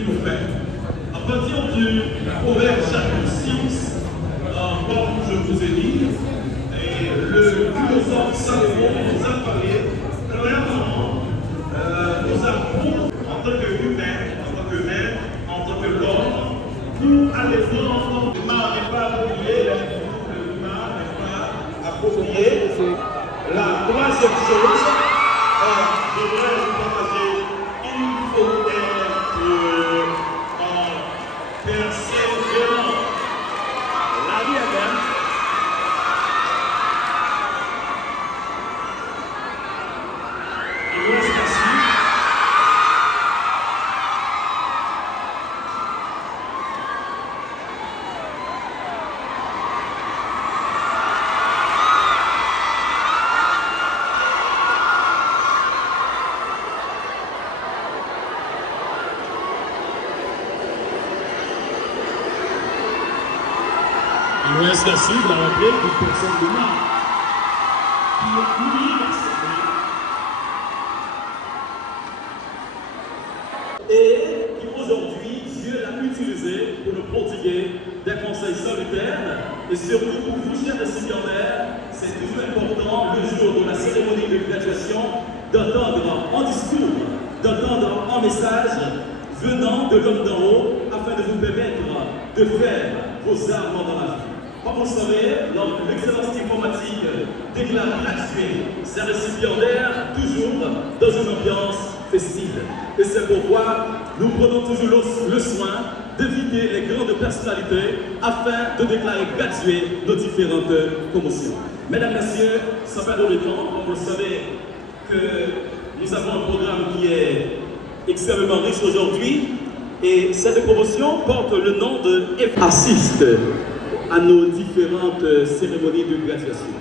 qui nous fait. À partir du proverbe chapitre 6, comme je vous ai dit, et le philosophe Salomon nous a parlé clairement, nous avons en tant qu'humain, en tant que l'homme, pour aller voir l'humain n'est pas approprié, l'humain n'est pas approprié. La troisième chose, je voudrais vous partager, il faut être persévérant. La vie est belle. Il nous reste ainsi. Il nous reste ainsi, vous l'avez rappelé, une personne de marque qui est universelle. Et qui aujourd'hui, Dieu l'a utilisé pour nous prodiguer des conseils salutaires. Et surtout pour vous, chers récipiendaires, c'est toujours important le jour de la cérémonie de graduation d'entendre en discours, d'entendre en message venant de l'homme d'en haut afin de vous permettre de faire vos armes dans la vie. Comme vous le savez, l'excellence diplomatique déclare gratuit ses récipiendaires toujours dans une ambiance festive. Et c'est pourquoi nous prenons toujours le soin d'éviter les grandes personnalités afin de déclarer gratuit nos différentes promotions. Mesdames, Messieurs, sans perdre de temps, comme vous le savez, que nous avons un programme qui est extrêmement riche aujourd'hui. Et cette promotion porte le nom de Assiste à nos différentes cérémonies de graduation.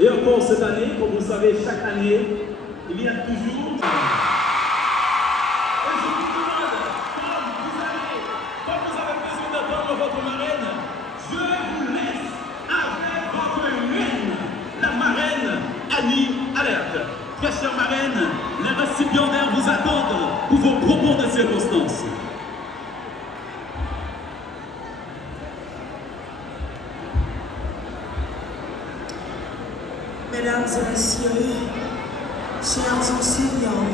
Et encore cette année, comme vous le savez, chaque année, il y a toujours... Et je vous demande, comme vous avez besoin d'entendre votre marraine, je vous laisse avec votre reine, la marraine Annie Alerte. Très chère marraine, les récipiendaires vous attendent pour vos propos de circonstances. Mesdames et messieurs, chers enseignants,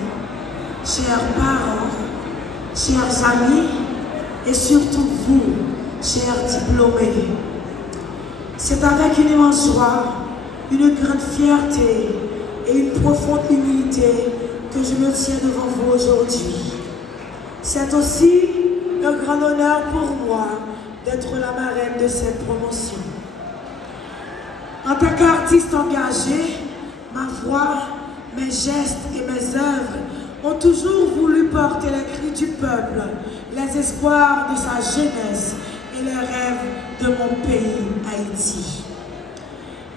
chers parents, chers amis et surtout vous, chers diplômés, c'est avec une immense joie, une grande fierté et une profonde humilité que je me tiens devant vous aujourd'hui. C'est aussi un grand honneur pour moi d'être la marraine de cette promotion. En tant qu'artiste engagé, ma voix, mes gestes et mes œuvres ont toujours voulu porter les cris du peuple, les espoirs de sa jeunesse et les rêves de mon pays, Haïti.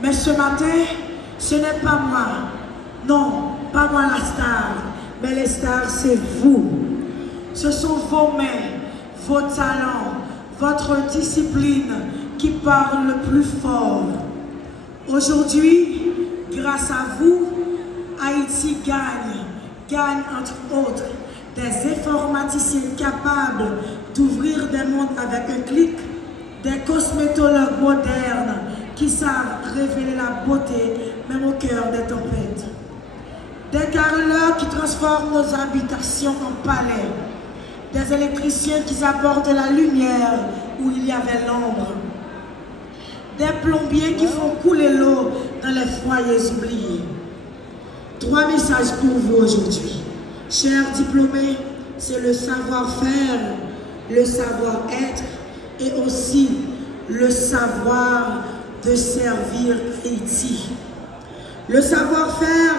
Mais ce matin, ce n'est pas moi, non, pas moi la star, mais les stars, c'est vous. Ce sont vos mains, vos talents, votre discipline qui parlent le plus fort. Aujourd'hui, grâce à vous, Haïti gagne entre autres des informaticiens capables d'ouvrir des mondes avec un clic, des cosmétologues modernes qui savent révéler la beauté même au cœur des tempêtes, des carreleurs qui transforment nos habitations en palais, des électriciens qui apportent la lumière où il y avait l'ombre, des plombiers qui font couler l'eau dans les foyers oubliés. 3 messages pour vous aujourd'hui. Chers diplômés, c'est le savoir-faire, le savoir-être et aussi le savoir de servir Haïti. Le savoir-faire,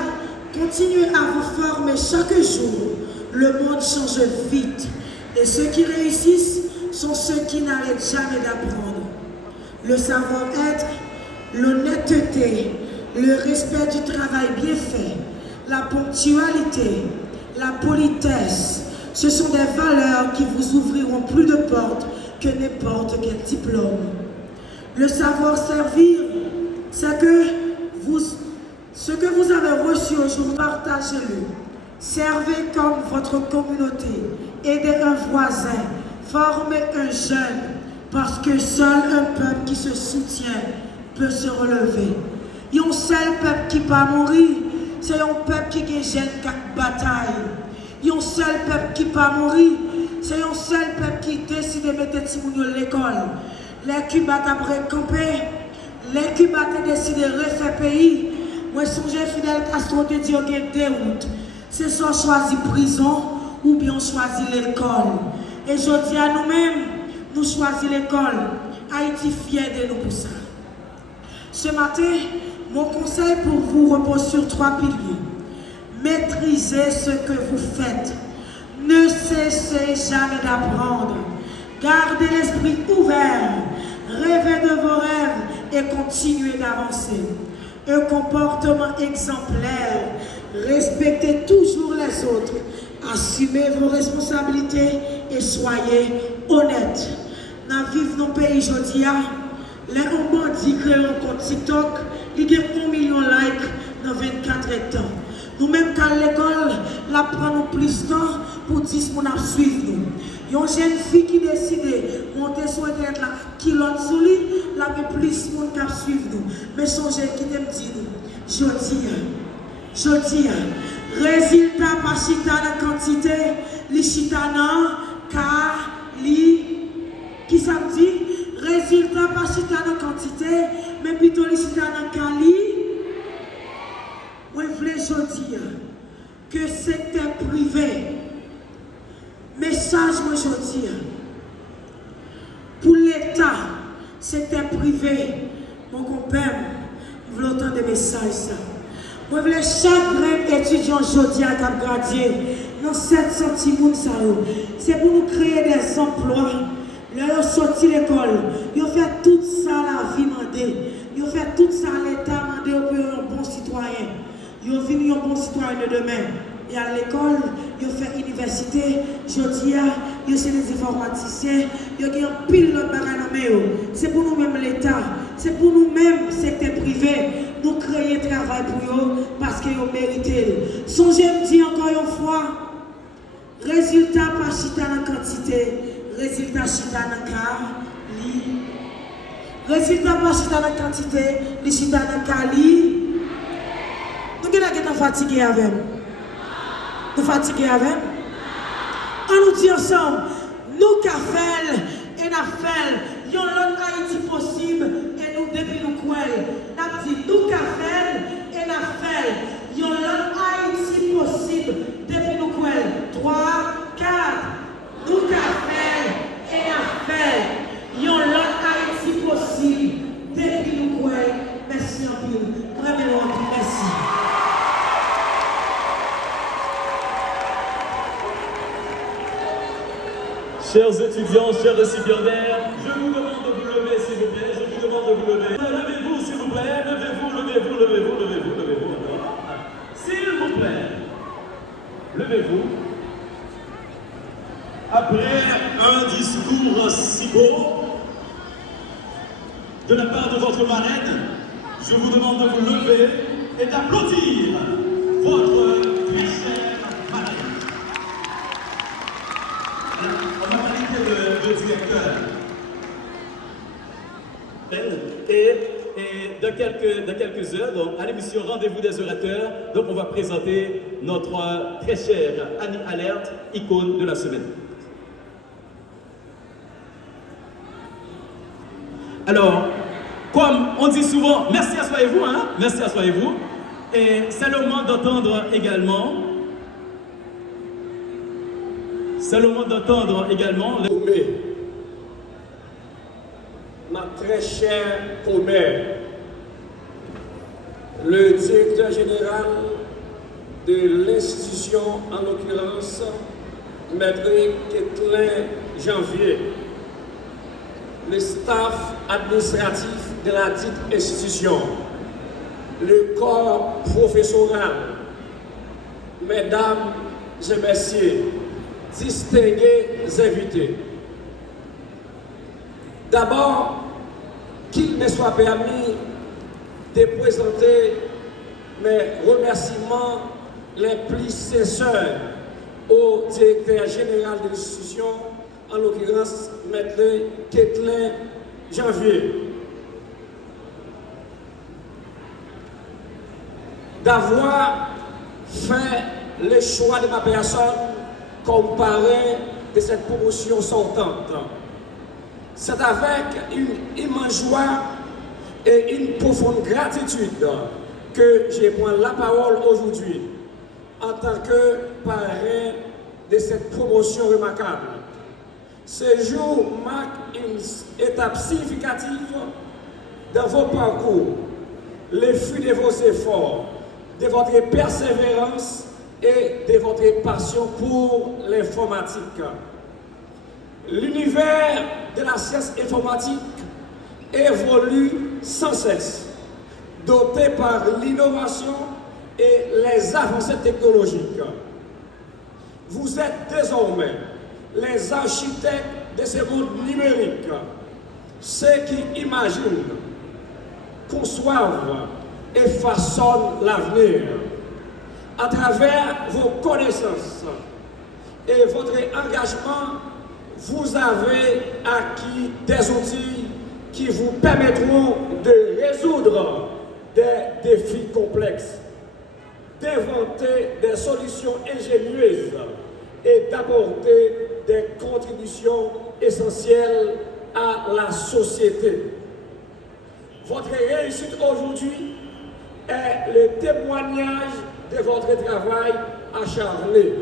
continuez à vous former chaque jour. Le monde change vite et ceux qui réussissent sont ceux qui n'arrêtent jamais d'apprendre. Le savoir-être, l'honnêteté, le respect du travail bien fait, la ponctualité, la politesse, ce sont des valeurs qui vous ouvriront plus de portes que n'importe quel diplôme. Le savoir-servir, c'est que ce que vous avez reçu aujourd'hui, partagez-le. Servez comme votre communauté aider un voisin, former un jeune, parce que seul un peuple qui se soutient peut se relever. Il y a un seul peuple qui pas mourir, c'est un peuple qui gagne une bataille. Il y a un seul peuple qui pas mourir, c'est un seul peuple qui décide de mettre à l'école. Les Cubains après camper, les Cubains décident de refaire pays. Moi, songe Fidel Castro te dit qu'il y a deux routes. C'est soit choisir prison ou bien choisir l'école. Et je dis à nous-mêmes, nous choisissons l'école. Haïti fier de nous pour ça. Ce matin, mon conseil pour vous repose sur 3 piliers. Maîtrisez ce que vous faites. Ne cessez jamais d'apprendre. Gardez l'esprit ouvert. Rêvez de vos rêves et continuez d'avancer. Un comportement exemplaire. Respectez toujours les autres. Assumez vos responsabilités et soyez honnêtes. Dans vivre nos pays aujourd'hui, les bandits créent un compte TikTok, ils ont 1 million de likes dans 24 temps. Nous-mêmes, qu'à l'école, la prenons plus de temps pour 10 personnes à suivre nous. Il y a une jeune fille qui décide de monter sur Internet, qui l'autre sous lui, la met plus de monde qui suivre nous. Mais songez qui t'aime dire nous, je dis, résultat par chita dans quantité, les chita dans car, qui ça me dit? Résultat pas chita dans quantité, mais plutôt les chita dans Cali. Moi, je voulais dire que secteur privé, message, moi, je dis, pour l'État, secteur privé, mon compère, je voulais entendre des messages. Moi, je voulais chaque étudiant aujourd'hui à Cap Gradier, dans 700 centimes, c'est pour nous créer des emplois. Ils ont sorti l'école, ils ont fait tout ça la vie demandée, ils ont fait tout ça l'État demandé pour un bon citoyen. Ils ont fini un bon citoyen de demain. Et à l'école, ils ont fait université, je dis, ils sont des informaticiens, ils ont un pile de bagages. C'est pour nous-mêmes l'État, c'est pour nous-mêmes secteur privé, nous créer travail pour eux parce qu'ils ont mérité. Songez me dire encore une fois, résultat pas chita dans quantité, résultat chita dans Cali. Résultat pas chita dans quantité, les chita dans Cali. Nous sommes fatigués avec nous. Nous fatigués avec nous. On nous dit ensemble, nous qui faisons et nous faisons, il y a l'autre Haïti possible et nous depuis nous croyons. Nous dit, nous qui faisons et nous faisons, il y a l'autre Haïti possible depuis nous croyons. 3, 4, nous qui faisons et nous faisons, il y a l'autre Haïti possible depuis nous croyons. Merci en pile. Vraiment en pile. Merci. Chers étudiants, chers récipiendaires, je vous demande de vous lever, s'il vous plaît. Je vous demande de vous lever. Levez-vous, s'il vous plaît. Levez-vous. S'il vous plaît. Levez-vous. Après un discours si beau de la part de votre marraine, je vous demande de vous lever et d'applaudir votre très chère marraine. On va inviter le directeur. Et dans quelques heures, donc, à l'émission Rendez-vous des orateurs, donc on va présenter notre très chère Annie Alert, icône de la semaine. Alors, comme on dit souvent, merci asseyez-vous, hein? Merci asseyez-vous. Et c'est le moment d'entendre également. Ma très chère commère, le directeur général de l'institution, en l'occurrence, Maître Ketlin Janvier, le staff administratif de la dite institution, le corps professoral, mesdames et messieurs, distingués invités. D'abord, qu'il me soit permis de présenter mes remerciements les plus sincères au directeur général de l'institution, en l'occurrence, M. Ketlin Janvier, d'avoir fait le choix de ma personne comme parrain de cette promotion sortante. C'est avec une immense joie et une profonde gratitude que je prends la parole aujourd'hui en tant que parrain de cette promotion remarquable. Ce jour marque une étape significative dans vos parcours, les fruits de vos efforts, de votre persévérance et de votre passion pour l'informatique. L'univers de la science informatique évolue sans cesse, doté par l'innovation et les avancées technologiques. Vous êtes désormais les architectes de ce monde numérique, ceux qui imaginent, conçoivent et façonnent l'avenir. À travers vos connaissances et votre engagement, vous avez acquis des outils qui vous permettront de résoudre des défis complexes, d'inventer des solutions ingénieuses et d'apporter des contributions essentielles à la société. Votre réussite aujourd'hui est le témoignage de votre travail acharné,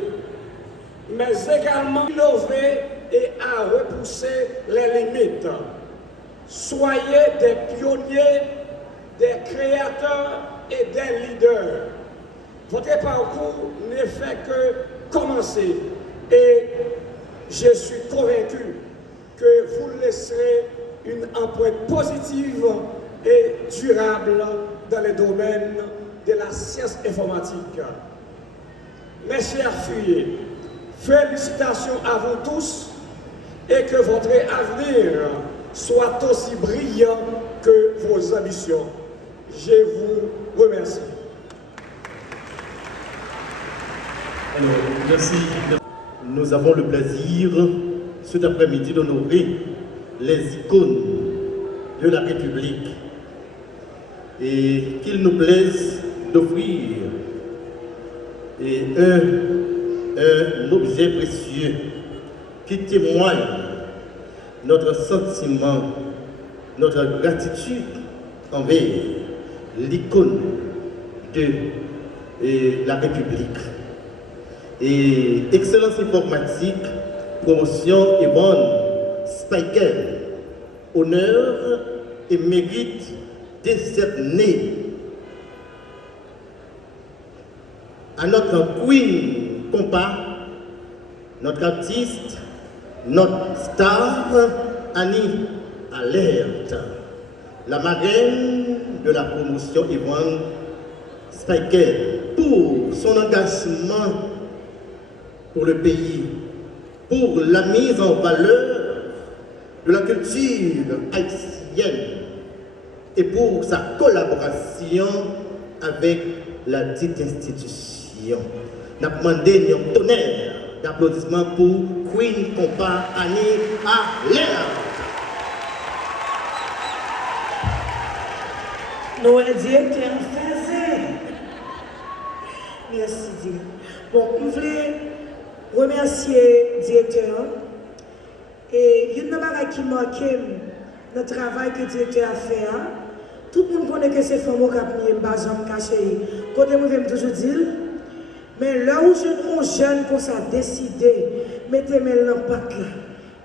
mais également innover et à repousser les limites. Soyez des pionniers, des créateurs et des leaders. Votre parcours ne fait que commencer et je suis convaincu que vous laisserez une empreinte positive et durable dans le domaine de la science informatique. Mes chers filles, félicitations à vous tous et que votre avenir soit aussi brillant que vos ambitions. Je vous remercie. Alors, merci. Nous avons le plaisir cet après-midi d'honorer les icônes de la République et qu'il nous plaise d'offrir un objet précieux qui témoigne notre sentiment, notre gratitude envers l'icône de la République. Et Excellence informatique, promotion Yvonne Spiker, honneur et mérite décerné à notre Queen Compa, notre artiste, notre star Annie Alerte, la marraine de la promotion Yvonne Spiker, pour son engagement pour le pays, pour la mise en valeur de la culture haïtienne et pour sa collaboration avec la dite institution. Nous avons demandé un tonnerre d'applaudissements pour Queen Compa Annie Alerte. Nous sommes directeurs faisait. Merci, Dieu. Bon, nous voulons remercier le directeur. Et il y a une chose qui marque le travail que le directeur a fait. Tout le monde connaît que c'est femme qui a mis un bazar caché. Quand nous venons toujours dire, mais là où je suis jeune pour ça décider, mettez-moi dans le pack là.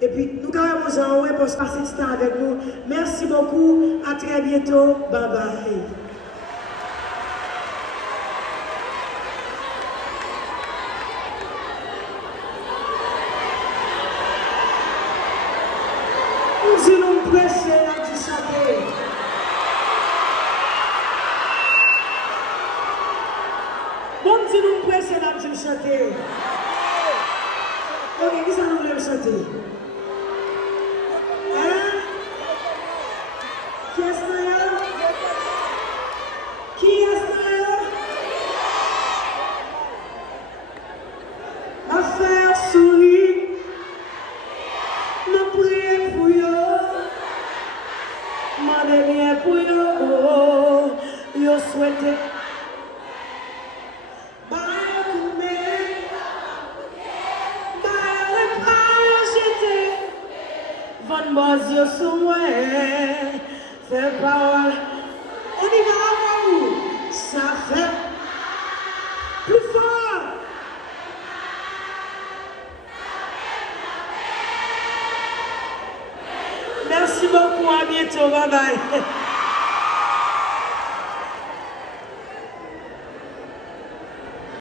Et puis, nous allons vous envoyer pour passer ce temps avec nous. Merci beaucoup. À très bientôt. Bye bye. Nous allons presser la petite chanter. Bon, nous allons presser la petite chanter. Ok, qui ça nous voulons chanter? Qui est-ce que demandé bien pour yo, yo souhaité. Von bas yo sous moi, c'est parole. On y va avant où? Ça fait plus fort. Merci beaucoup, à bientôt, bye bye.